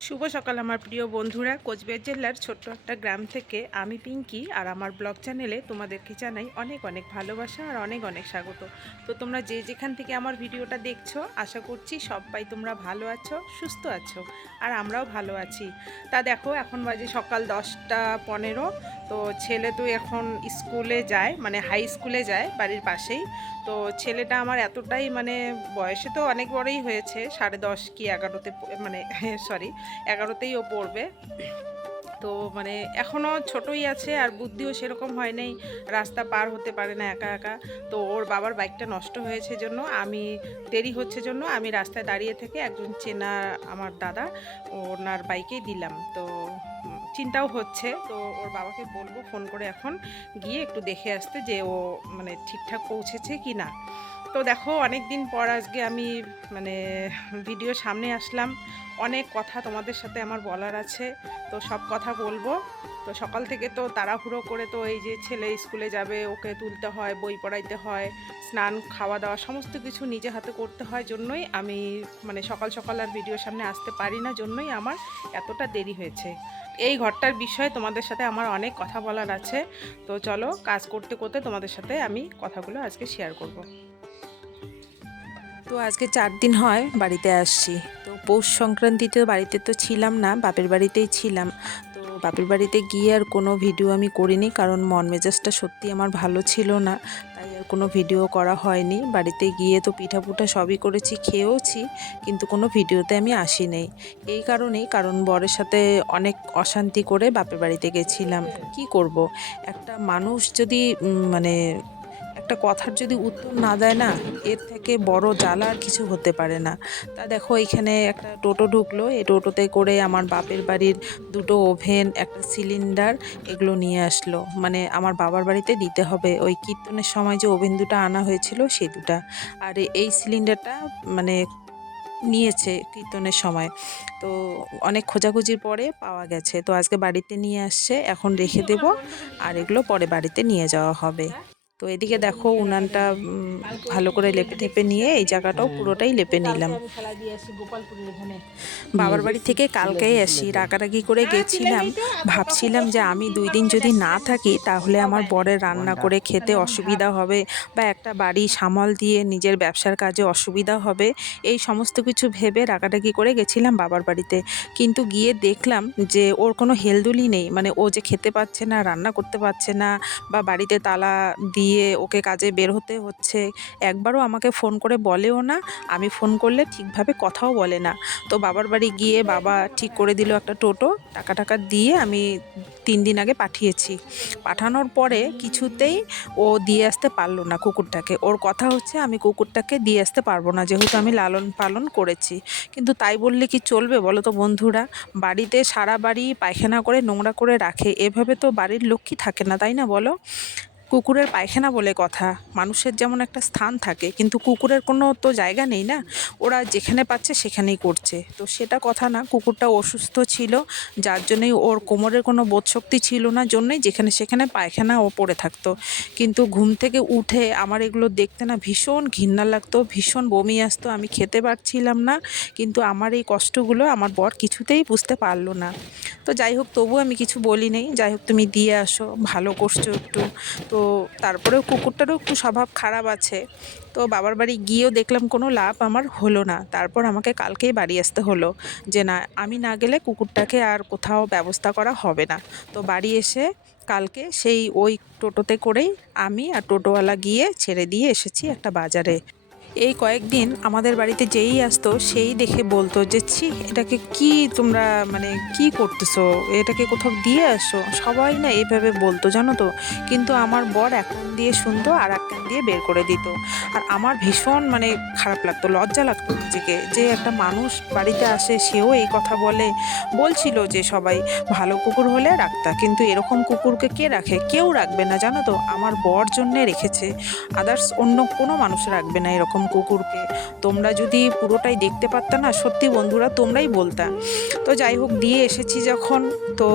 শুভ সকাল আমার প্রিয় বন্ধুরা। কোচবিহার জেলার ছোট্ট একটা গ্রাম থেকে আমি পিঙ্কি আর আমার ব্লগ চ্যানেলে তোমাদেরকে জানাই অনেক অনেক ভালোবাসা আর অনেক অনেক স্বাগত। তো তোমরা যে যেখান থেকে আমার ভিডিওটা দেখছো, আশা করছি সবাই তোমরা ভালো আছো, সুস্থ আছো, আর আমরাও ভালো আছি। তা দেখো, এখন বাজে সকাল 10টা 15। তো ছেলে তো এখন স্কুলে যায়, মানে হাই স্কুলে যায় বাড়ির পাশেই। তো ছেলেটা আমার এতটাই মানে বয়সে তো অনেক বড়ই হয়েছে, 10:30 কি 11তে, মানে সরি 11তেই ও পড়বে। তো মানে এখনও ছোটই আছে আর বুদ্ধিও সেরকম হয় নাই, রাস্তা পার হতে পারে না একা একা। তো ওর বাবার বাইকটা নষ্ট হয়েছে জন্য, আমি দেরি হচ্ছে জন্য আমি রাস্তায় দাঁড়িয়ে থেকে একজন চেনা আমার দাদা, ওনার বাইকেই দিলাম। তো চিন্তাও হচ্ছে, তো ওর বাবাকে বলবো ফোন করে এখন গিয়ে একটু দেখে আসতে যে ও মানে ঠিকঠাক পৌঁছেছে কি না। তো দেখো, অনেক দিন পর আজকে আমি মানে ভিডিও সামনে আসলাম। অনেক কথা তোমাদের সাথে আমার বলার আছে, তো সব কথা বলবো। তো সকাল থেকে তো তাড়াহুড়ো করে, তো এই যে ছেলে স্কুলে যাবে, ওকে তুলতে হয়, বই পড়াইতে হয়, স্নান খাওয়া দাওয়া সমস্ত কিছু নিজে হাতে করতে হয় জন্যই আমি মানে সকাল সকাল আর ভিডিওর সামনে আসতে পারি না, জন্যই আমার এতটা দেরি হয়েছে। এই ঘরটার বিষয়ে তোমাদের সাথে আমার অনেক কথা বলার আছে। তো চলো, কাজ করতে করতে তোমাদের সাথে আমি কথাগুলো আজকে শেয়ার করব। তো আজকে 4 দিন হয় বাড়িতে আসছি। তো পৌষ সংক্রান্তিতে বাড়িতে তো ছিলাম না, বাপের বাড়িতেই ছিলাম। তো বাপের বাড়িতে গিয়ে আর কোনো ভিডিও আমি করিনি, কারণ মন মেজাজটা সত্যি আমার ভালো ছিল না, তাই আর কোনো ভিডিও করা হয়নি। বাড়িতে গিয়ে তো পিঠাপুঠা সবই করেছি, খেয়েওছি, কিন্তু কোনো ভিডিওতে আমি আসি নাই। এই কারণেই, কারণ বরের সাথে অনেক অশান্তি করে বাপের বাড়িতে গেছিলাম। কি করব, একটা মানুষ যদি মানে একটা কথার যদি উত্তর না দেয় না, এর থেকে বড় জ্বালা আর কিছু হতে পারে না। তা দেখো, এখানে একটা টোটো ঢুকলো, এই টোটোতে করে আমার বাপের বাড়ির 2টো ওভেন, একটা সিলিন্ডার, এগুলো নিয়ে আসলো। মানে আমার বাবার বাড়িতে দিতে হবে, ওই কীর্তনের সময় যে ওভেন 2টা আনা হয়েছিল সেই 2টা। আর এই সিলিন্ডারটা মানে নিয়েছে কীর্তনের সময়। তো অনেক খোঁজাখুঁজির পরে পাওয়া গেছে, তো আজকে বাড়িতে নিয়ে আসছে, এখন রেখে দেব, আর এগুলো পরে বাড়িতে নিয়ে যাওয়া হবে। তো এদিকে দেখো, উনানটা ভালো করে লেপে টেপে নিয়ে এই জায়গাটাও পুরোটাই লেপে নিলাম। বাবার বাড়ি থেকে কালকেই আসি, রাগারাগি করে গেছিলাম। ভাবছিলাম যে আমি 2 দিন যদি না থাকি তাহলে আমার বরের রান্না করে খেতে অসুবিধা হবে, বা একটা বাড়ি সামাল দিয়ে নিজের ব্যবসার কাজে অসুবিধা হবে। এই সমস্ত কিছু ভেবে রাগারাগি করে গেছিলাম বাবার বাড়িতে। কিন্তু গিয়ে দেখলাম যে ওর কোনো হেলদোলই নেই, মানে ও যে খেতে পাচ্ছে না, রান্না করতে পারছে না, বা বাড়িতে তালা দিয়ে ওকে কাজে বের হতে হচ্ছে। একবারও আমাকে ফোন করে বলেও না, আমি ফোন করলে ঠিকভাবে কথাও বলে না। তো বাবার বাড়ি গিয়ে বাবা ঠিক করে দিল একটা টোটো, টাকা টাকা দিয়ে আমি 3 দিন আগে পাঠিয়েছি। পাঠানোর পরে কিছুতেই ও দিয়ে আসতে পারলো না কুকুরটাকে। ওর কথা হচ্ছে আমি কুকুরটাকে দিয়ে আসতে পারবো না, যেহেতু আমি লালন পালন করেছি। কিন্তু তাই বললে কি চলবে বলো তো বন্ধুরা? বাড়িতে সারা বাড়ি পায়খানা করে নোংরা করে রাখে, এভাবে তো বাড়ির লক্ষ্মী থাকে না, তাই না বলো? কুকুরের পায়খানা বলে কথা, মানুষের যেমন একটা স্থান থাকে, কিন্তু কুকুরের কোনো তো জায়গা নেই না, ওরা যেখানে পাচ্ছে সেখানেই করছে। তো সেটা কথা না, কুকুরটা অসুস্থ ছিল, যার জন্যই ওর কোমরের কোনো বোধশক্তি ছিল না, জন্যই যেখানে সেখানে পায়খানা ও পড়ে থাকতো। কিন্তু ঘুম থেকে উঠে আমার এগুলো দেখতে না ভীষণ ঘৃণা লাগতো, ভীষণ বমি আসতো, আমি খেতে পারছিলাম না। কিন্তু আমার এই কষ্টগুলো আমার বর কিছুতেই বুঝতে পারলো না। তো যাই হোক, তবু আমি কিছু বলি নাই, যাই হোক তুমি দিয়ে আসো, ভালো করছো একটু। তো তারপরেও কুকুরটারও একটু স্বভাব খারাপ আছে। তো বাবার বাড়ি গিয়েও দেখলাম কোনো লাভ আমার হলো না। তারপর আমাকে কালকেই বাড়ি আসতে হলো, যে না, আমি না গেলে কুকুরটাকে আর কোথাও ব্যবস্থা করা হবে না। তো বাড়ি এসে কালকে সেই ওই টোটোতে করেই আমি আর টোটোওয়ালা গিয়ে ছেড়ে দিয়ে এসেছি একটা বাজারে। এই কয়েকদিন আমাদের বাড়িতে যেই আসতো সেই দেখে বলতো যে ছি, এটাকে কি তোমরা মানে কি করতেছো, এটাকে কোথাও দিয়ে আসো, সবাই না এইভাবে বলতো, জানো তো। কিন্তু আমার বর এক কান দিয়ে শুনতো আর এক কান দিয়ে বের করে দিত। আর আমার ভীষণ মানে খারাপ লাগতো, লজ্জা লাগতো নিজেকে, যে একটা মানুষ বাড়িতে আসে সেও এই কথা বলে। বলছিল যে সবাই ভালো কুকুর হলে রাখতা, কিন্তু এরকম কুকুরকে কে রাখে? কেউ রাখবে না, জানো তো। আমার বর জন্যে রেখেছে, আদার্স অন্য কোনো মানুষ রাখবে না এরকম কুকুরকে। তোমরা যদি পুরোটাই দেখতে পারতা না, সত্যি বন্ধুরা তোমরাই বলতা। তো যাই হোক, দিয়ে এসেছি যখন, তো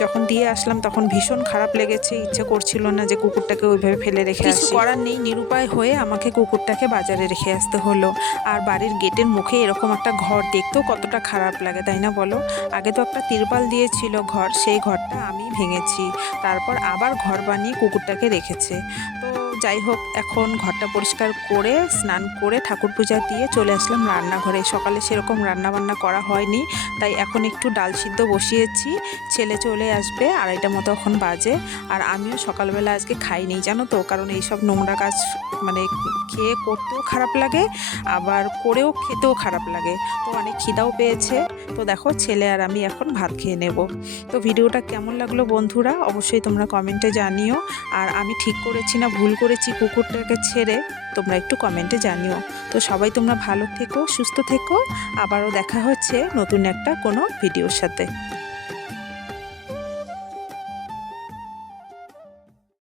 যখন দিয়ে আসলাম তখন ভীষণ খারাপ লেগেছে, ইচ্ছে করছিল না যে কুকুরটাকে ওইভাবে ফেলে রেখে আসি। কিছু করার নেই, নিরুপায় হয়ে আমাকে কুকুরটাকে বাজারে রেখে আসতে হলো। আর বাড়ির গেটের মুখে এরকম একটা ঘর দেখতেও কতটা খারাপ লাগে, তাই না বলো? আগে তো একটা তিরপাল দিয়েছিল ঘর, সেই ঘরটা আমি ভেঙেছি, তারপর আবার ঘর বানিয়ে কুকুরটাকে রেখেছে। তো যাই হোক, এখন ঘরটা পরিষ্কার করে স্নান করে ঠাকুর পূজা দিয়ে চলে আসলাম রান্নাঘরে। সকালে সেরকম রান্না বান্না করা হয়নি, তাই এখন একটু ডাল সিদ্ধ বসিয়েছি। ছেলে চলে আসবে 2:30 মতো এখন বাজে। আর আমিও সকালবেলা আজকে খাইনি, জানো তো, কারণ এইসব নোংরা কাজ মানে খেয়ে করতেও খারাপ লাগে, আবার করেও খেতেও খারাপ লাগে। তো অনেক খিদাও পেয়েছে। তো দেখো, ছেলে আর আমি এখন ভাত খেয়ে নেব। তো ভিডিওটা কেমন লাগলো বন্ধুরা অবশ্যই তোমরা কমেন্টে জানিও। আর আমি ঠিক করেছি না ভুল করেছি কুকুরটাকে ছেড়ে, তোমরা একটু কমেন্টে জানিও। তো সবাই তোমরা ভালো থেকো, সুস্থ থেকো। আবারও দেখা হচ্ছে নতুন একটা কোনো ভিডিওর সাথে।